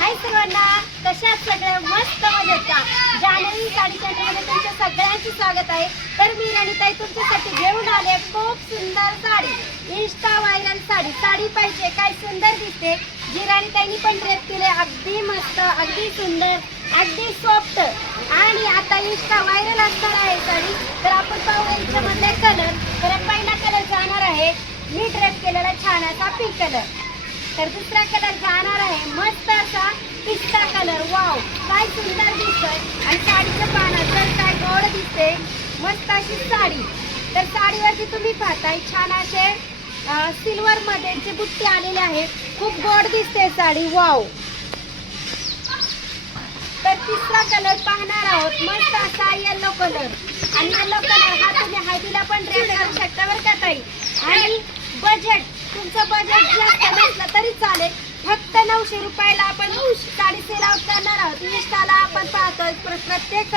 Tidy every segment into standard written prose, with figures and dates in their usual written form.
हाय सर्वांना, कशा सगळ्या मस्त मजेत का? जानेवारी साडी सेंटरमध्ये तुमच्या सगळ्यांचे स्वागत आहे. तर मी राणीताई तुमच्यासाठी घेऊन आले खूप सुंदर साडी, इंस्टा व्हायरल साडी. साडी पाहिजे काय सुंदर दिसते, जी राणीताईंनी पण ड्रेस केले. अगदी मस्त, अगदी सुंदर, अगदी सॉफ्ट आणि आता इंस्टा व्हायरल असणार आहे साडी. तर आपण पाहूया याच्यामधले कलर. तर पहिला कलर जाणार आहे मी ड्रेस केलेला छान असा पिंक कलर. तर दुसरा कलर जाणार आहे मस्त असा पिस्ता कलर. वाव, काय सुंदर दिसतोय आणि साडीचं पानं तर काय गोड दिसते. मस्त अशी साडी. तर साडीवरती तुम्ही पाहताय छान असे सिल्वर मध्ये जे बुट्टे आलेले आहेत. खूप गोड दिसते साडी. वाव. तर तिसरा कलर पाहणार आहोत मस्त असा येलो कलर. आणि येलो कलर हा तुम्ही हळदीला पण ड्रेस करू शकता बरं का ताई. आणि बजेट, तुमचं बजेट जास्त नसलं तरी चालेल. फक्त 900 रुपयाला आपण साडी सेल आउट करणार आहोत. इंस्टाला आपण पाहतोय, प्रत्येक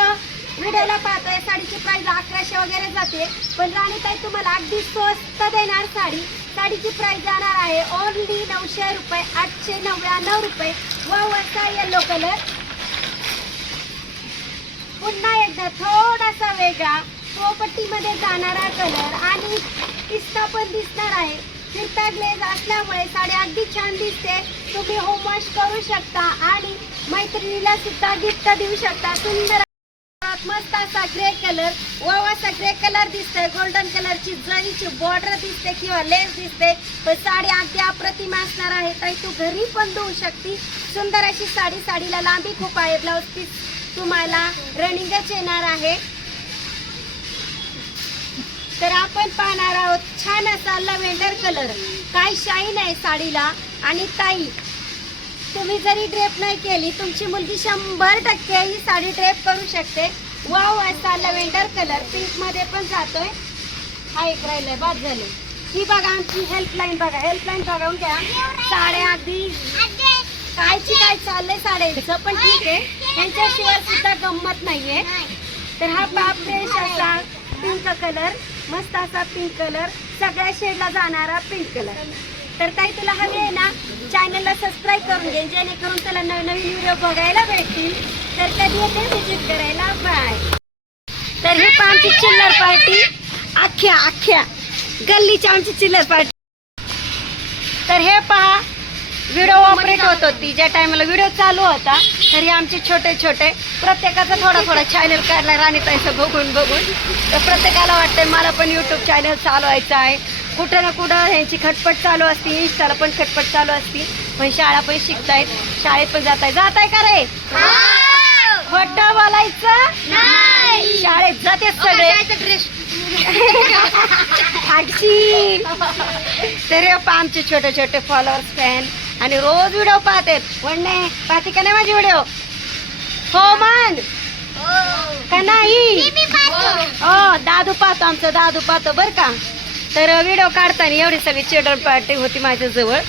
व्हिडिओला पाहतोय साडीची प्राइस 1100 वगैरे जाते. पण राणीताई तुम्हाला अगदी स्वस्त देणार साडी. साडीची प्राइस जाणार आहे ओनली 900 रुपये, 899 रुपये. वाव, असा येलो कलर. पुन्हा एकदा थोडासा वेगळा पोपटीमध्ये जाणारा कलर आणि पिस्ता पण दिसणार आहे. फिरता ग्लेज असल्यामुळे साडी अगदी छान दिसते. तुम्ही होम वॉश करू शकता आणि मैत्रिणीला सुद्धा गिफ्ट देऊ शकता. सुंदर मस्त असा ग्रे कलर. वाव, असा ग्रे कलर दिसतोय. गोल्डन कलरची जरीची बॉर्डर दिसते किंवा लेस दिसते. पण साडी अगदी अप्रतिम असणार आहे. ताई तू घरी पण देऊ शकते. सुंदर अशी साडी. साडीला लांबी खूप आहे. ब्लाउज पीस तुम्हाला रनिंगच येणार आहे. तर आपण पाहणार आहोत छान असा लव्हेंडर कलर. काय शाईन आहे साडीला. आणि ताई तुम्ही जरी ड्रेप नाही केली, तुमची मुलगी 100% ही साडी ड्रेप करू शकते. वाव, असा लव्हेंडर कलर. पिंक मध्ये पण जातोय. हा एक राहिलाय, बाद झाले. ही बघा आमची हेल्पलाईन. बघा हेल्पलाईन बघून घ्या. साड्या अगदी कायची काय चाललंय साड्यांचं, पण ठीक आहे. त्यांच्याशिवाय सुद्धा गंमत नाहीये. तर हा फ्रेश असा पिंक कलर, मस्त असा पिंक कलर, सगळ्या शेडला जाणारा पिंक कलर. तर ताई तुला हवी आहे ना, चॅनलला सबस्क्राईब करून घे, जेणेकरून तुला नवीन व्हिडिओ बघायला भेटतील. तर कधी येते विजिट करायला. बाय. तर हे पण आमची चिल्लर पार्टी, अख्ख्या गल्लीची आमची चिल्लर पार्टी. तर हे पहा व्हिडिओ ऑपरेट होत होती ज्या टायमाला व्हिडिओ चालू होता. तर हे आमचे छोटे छोटे प्रत्येकाचा थोडा चॅनल काढला राणीताईचं बघून. तर प्रत्येकाला वाटतंय मला पण यूट्यूब चॅनल चालवायचं आहे. कुठं ना कुठं ह्यांची खटपट चालू असती. इंस्टाला पण खटपट चालू असती. पण शाळा पण शिकतायत, शाळेत पण जाताय का रे? खोटं बोलायचं नाही. शाळेत जाते सगळे. तर आमचे छोटे छोटे फॉलोअर्स, फॅन आणि रोज व्हिडिओ पाहतात. म्हणणे पाहते का नाही माझी व्हिडिओ? हो म्हण का नाही? हो, दादू पाहतो, आमचा दादू पाहतो बर का. तर व्हिडिओ काढताना एवढी सगळी चिल्ड्रन पार्टी होती माझ्या जवळ.